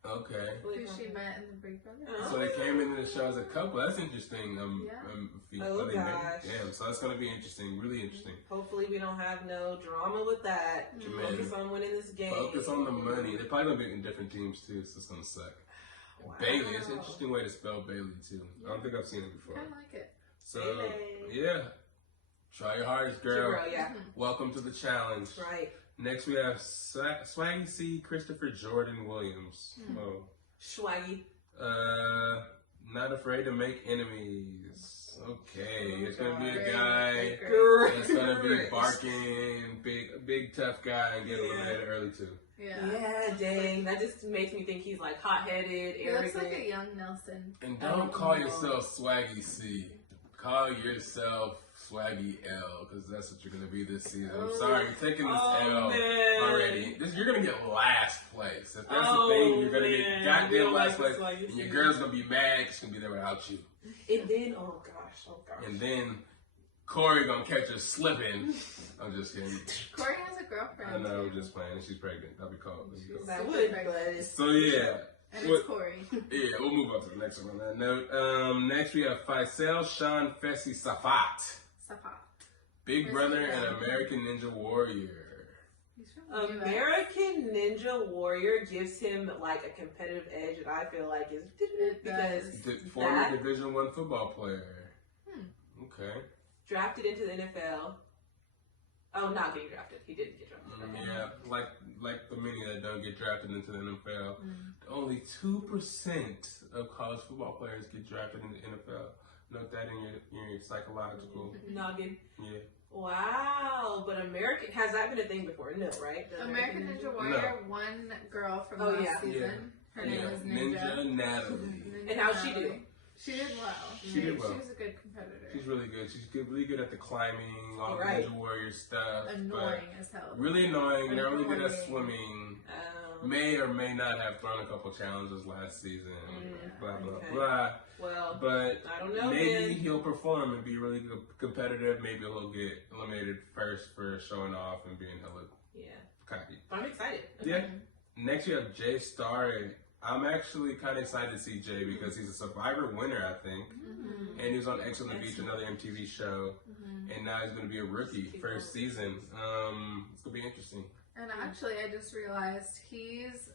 Okay. Who she met in the Big Brother. Oh. So they came into the show as a couple. That's interesting. Oh, they met. gosh. Damn. So that's gonna be interesting. Really interesting. Hopefully we don't have no drama with that. Jermaine, Focus on winning this game. Focus on the money. They're probably gonna be in different teams too, so it's gonna suck. Wow. Bailey. It's an interesting way to spell Bailey too. I don't think I've seen it before. I like it. So Bailey. yeah, try your hardest, girl. Girl, yeah. Welcome to the challenge. Right. Next we have Swaggy C, Christopher Jordan Williams. Oh. Swaggy. Not afraid to make enemies. Okay, it's gonna be a guy Great. that's gonna be barking, big tough guy, and get eliminated early too. Yeah, dang. That just makes me think he's like hot-headed, He arrogant. looks like a young Nelson. And don't call yourself Swaggy C. Call yourself Swaggy L, because that's what you're gonna be this season. I'm sorry, you're taking this L man. already. You're gonna get last place. If that's Oh, the thing, you're gonna man. get goddamn last Like place, Swaggy and your C. girl's gonna be mad. She's gonna be there without you. And then, oh gosh. And then Corey gonna catch her slipping. I'm just kidding. Corey has a girlfriend. I know, I'm just playing. She's pregnant. That'd be cold. That would, but it's... So yeah. And What- it's Corey. Yeah, we'll move on to the next one on that note. Next we have Faisal Sean Fessy Safat, Safa. Big Where's Brother he and from? American Ninja Warrior. He's from the US. American Ninja Warrior gives him like a competitive edge that I feel like is It because does. The former that- Division I football player. Okay. drafted into the NFL. Oh, not getting drafted. He didn't get drafted. Yeah, like the many that don't get drafted into the NFL. Mm. Only 2% of college football players get drafted in the NFL. Note that in your psychological. Noggin. Yeah. Wow, but American has that been a thing before? No, right? The American Ninja Warrior, one girl from Oh, last yeah. season. Her name Yeah. is Ninja. Natalie. Ninja And how'd she Natalie. do? She did well. She did well. She was a good competitor. She's really good. She's really good at the climbing, all Right. the Ninja Warrior stuff. but Annoying as hell. Really annoying. Not really good at Annoying. swimming. May or may not have thrown a couple challenges last season. Blah, blah, Okay. blah. Well, But I don't know, maybe man. he'll perform and be really competitive. Maybe he'll get eliminated first for showing off and being hella Yeah, cocky. I'm excited. Yeah. Next, you have Jay Starr. I'm actually kind of excited to see Jay because he's a Survivor winner, I think. Mm-hmm. And he was on X on the Beach, another MTV show. And now he's going to be a rookie, first season. It's going to be interesting. And actually, I just realized his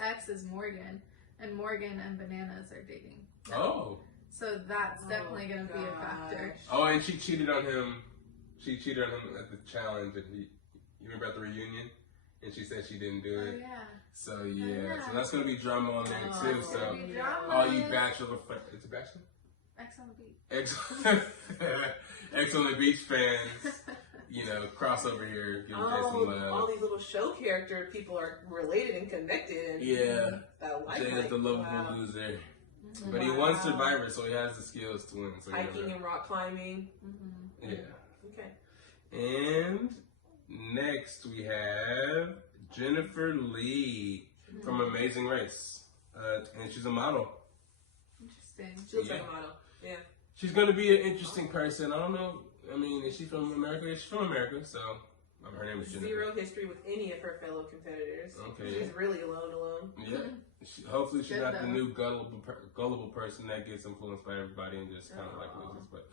ex is Morgan, and Morgan and Bananas are dating. Oh. So that's definitely going to be a factor. Oh, and she cheated on him. She cheated on him at the challenge. And you remember at the reunion? And she said she didn't do Oh, it. yeah. So yeah, so that's gonna be drama on there too. It's So gonna be drama. all you bachelor, it's a bachelor. Ex on the beach. X on the Beach fans, you know, cross over here, give Jay some All love. these little show character people are related and connected. And Yeah, that Jay is the lovable wow. loser, but he won Survivor, so he has the skills to win. So Hiking and rock climbing. yeah. Okay. And next we have Jennifer Lee from Amazing Race, and she's a model. Interesting. She looks Yeah. like a model. Yeah. She's gonna be an interesting person. I don't know. I mean, is she from America? Yeah, she's from America, so her name is Jennifer. Zero history with any of her fellow competitors. Okay. She's really alone. Yeah. Hopefully she's Good not the though. new gullible person that gets influenced by everybody and just kind of like loses. But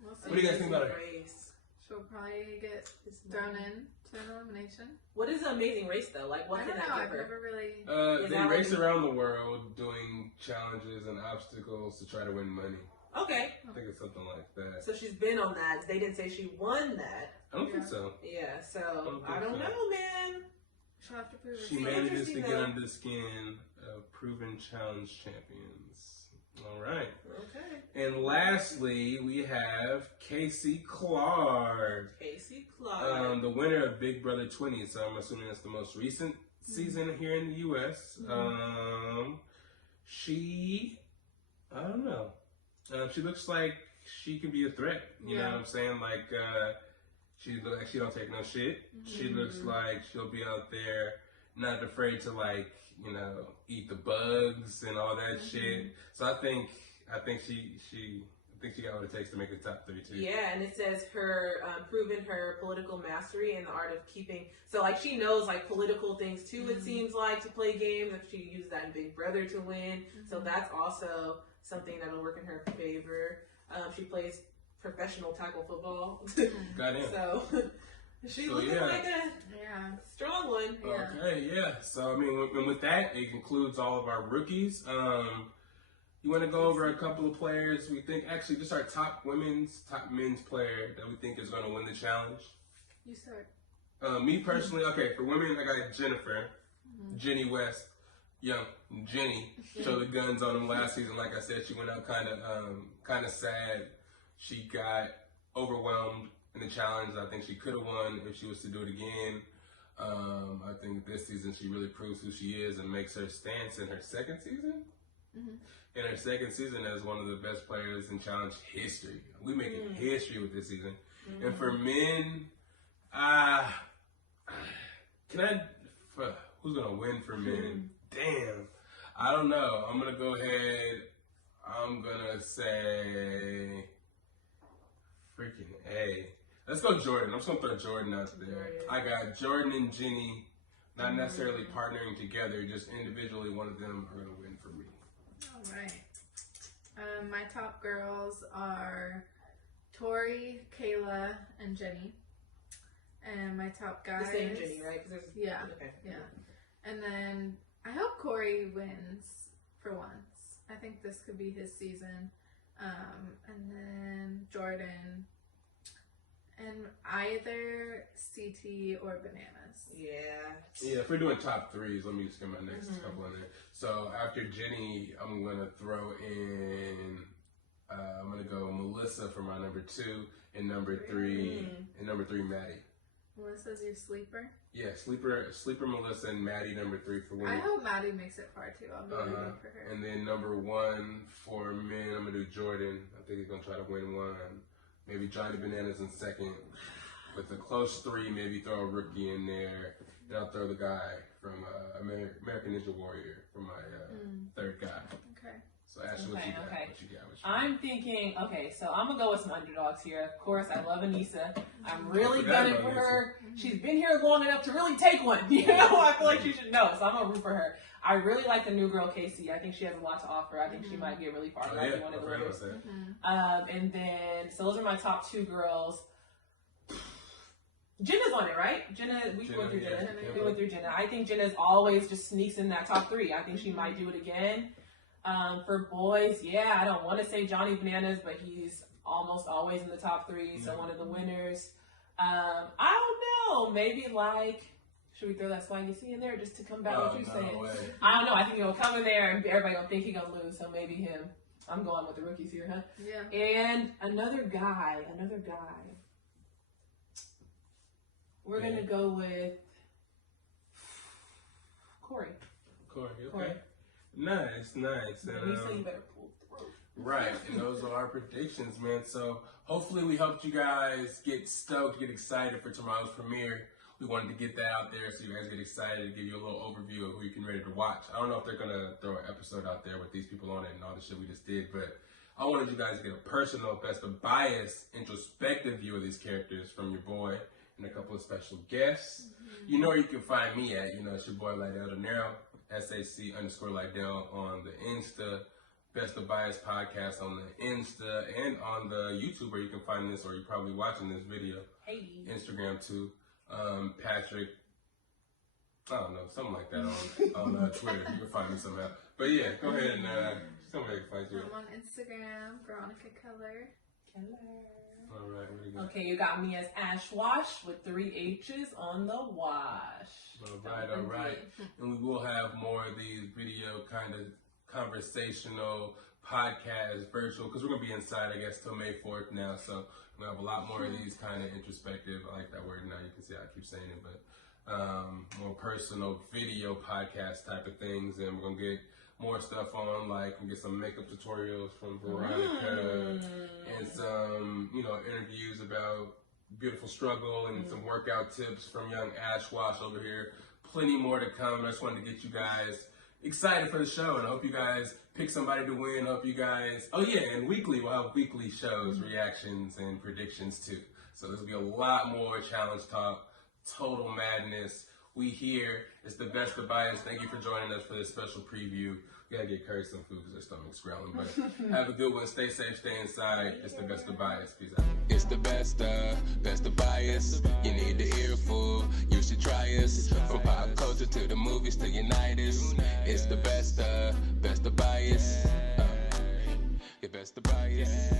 We'll see. what do you guys think about her? Race. She'll probably get thrown in to an elimination. What is the Amazing Race though? Like, what I can don't that know. give I've her? never really. Is They that race like- around the world doing challenges and obstacles to try to win money. Okay. I think it's something like that. So she's been on that. They didn't say she won that. I don't think so. Yeah, so don't I don't think so. know, man. She'll have to prove She it. manages to interesting, get though. under the skin of proven challenge champions. All right. Okay. And lastly, we have Casey Clark, Casey Clark. the winner of Big Brother 20. So I'm assuming that's the most recent season here in the U.S. I don't know. She looks like she can be a threat. You know what I'm saying? Like, she looks like she don't take no shit. She looks like she'll be out there not afraid to like, you know, eat the bugs and all that shit. So I think she got what it takes to make the top 3 too. Yeah, and it says her proven her political mastery in the art of keeping. So like she knows like political things too. It seems like to play games. If she uses that in Big Brother to win, so that's also something that'll work in her favor. She plays professional tackle football. Got it. So she's looking like a strong one. Yeah. Okay, yeah. So I mean, with that, it concludes all of our rookies. You want to go over a couple of players we think, actually, just our top men's player that we think is going to win the challenge? You start. Me personally, okay, for women, I got Jennifer, Jenny West, young Jenny, showed the guns on him last season. Like I said, she went out kind of sad. She got overwhelmed in the challenge. I think she could have won if she was to do it again. I think this season she really proves who she is and makes her stance in her second season. In her second season as one of the best players in challenge history. We making history with this season. And for men, who's gonna win for men? Damn, I don't know. I'm gonna go ahead. I'm gonna say freaking A. Let's go Jordan. I'm just gonna throw Jordan out there. I got Jordan and Jenny, not necessarily partnering together, just individually. One of them are gonna win for me. All right. My top girls are Tori, Kayla, and Jenny. And my top guys. The same Jenny, right? Yeah. Okay. Yeah. And then I hope Corey wins for once. I think this could be his season. And then Jordan. And either CT or Bananas. Yeah, if we're doing top 3s, let me just get my next couple in there. So after Jenny, I'm going to throw in, I'm going to go Melissa for my number 2, and number 3, Maddie. Melissa's your sleeper? Yeah, sleeper Melissa, and Maddie number 3 for women. I hope Maddie makes it far too. I'll be rooting for her. And then number 1 for men, I'm going to do Jordan. I think he's going to try to win one. Maybe Johnny Bananas in second. With a close 3, maybe throw a rookie in there. Then I'll throw the guy from American Ninja Warrior for my third guy. Okay. So Ashley, what you got? Okay. What you got? I'm thinking, so I'm going to go with some underdogs here. Of course, I love Anissa. I'm really gunning for her. She's been here long enough to really take one. You know, I feel like she should know. So I'm going to root for her. I really like the new girl, Casey. I think she has a lot to offer. I think she might get really far. One of the winners. And then, so those are my top 2 girls. Jenna's on it, right? We went through Jenna. We went through Jenna. I think Jenna's always just sneaks in that top 3. I think she might do it again. For boys, I don't want to say Johnny Bananas, but he's almost always in the top 3. So one of the winners. I don't know. Maybe like, should we throw that Swaggy C in there just to combat what you're saying? I don't know. I think he'll come in there and everybody will think he's going to lose. So maybe him. I'm going with the rookies here, huh? Yeah. And another guy. We're going to go with Corey. Okay. Nice. And, you better pull through. Right, and those are our predictions, man. So hopefully we helped you guys get stoked, get excited for tomorrow's premiere. We wanted to get that out there so you guys get excited, give you a little overview of who you can ready to watch. I don't know if they're going to throw an episode out there with these people on it and all the shit we just did, but I wanted you guys to get a personal, best of bias, introspective view of these characters from your boy and a couple of special guests. You know where you can find me at. You know, it's your boy Lydell Dinero, SAC_Lydell on the Insta, Best of Bias Podcast on the Insta, and on the YouTube where you can find this, or you're probably watching this video. Hey. Instagram too. Patrick, I don't know, something like that on Twitter. You can find me somehow. But yeah, go ahead and somebody can find you. I'm on Instagram, Veronica Keller. All right, what do you got? Okay, you got me as AshWashhh with 3 H's on the wash. All right. And we will have more of these video kind of conversational podcasts, virtual, because we're going to be inside, I guess, till May 4th now. So we're going to have a lot more of these kind of introspective, I like that word now, you can see I keep saying it, but more personal video podcast type of things. And we're going to get more stuff on, like we get some makeup tutorials from Veronica and some, interviews about beautiful struggle and some workout tips from young AshWashhh over here. plenty more to come. I just wanted to get you guys excited for the show, and I hope you guys pick somebody to win. Hope you guys, oh yeah, and weekly, we'll have weekly shows, reactions, and predictions too. So there's gonna be a lot more challenge talk, total madness. We here, it's the best of bias. Thank you for joining us for this special preview. We gotta get Curry some food because their stomach's growling, but have a good one. Stay safe, stay inside. It's the best of bias. Peace out. It's the best of bias. You need the earful, you should try us. From pop culture to the movies to unite us. It's the best of bias. The best of bias.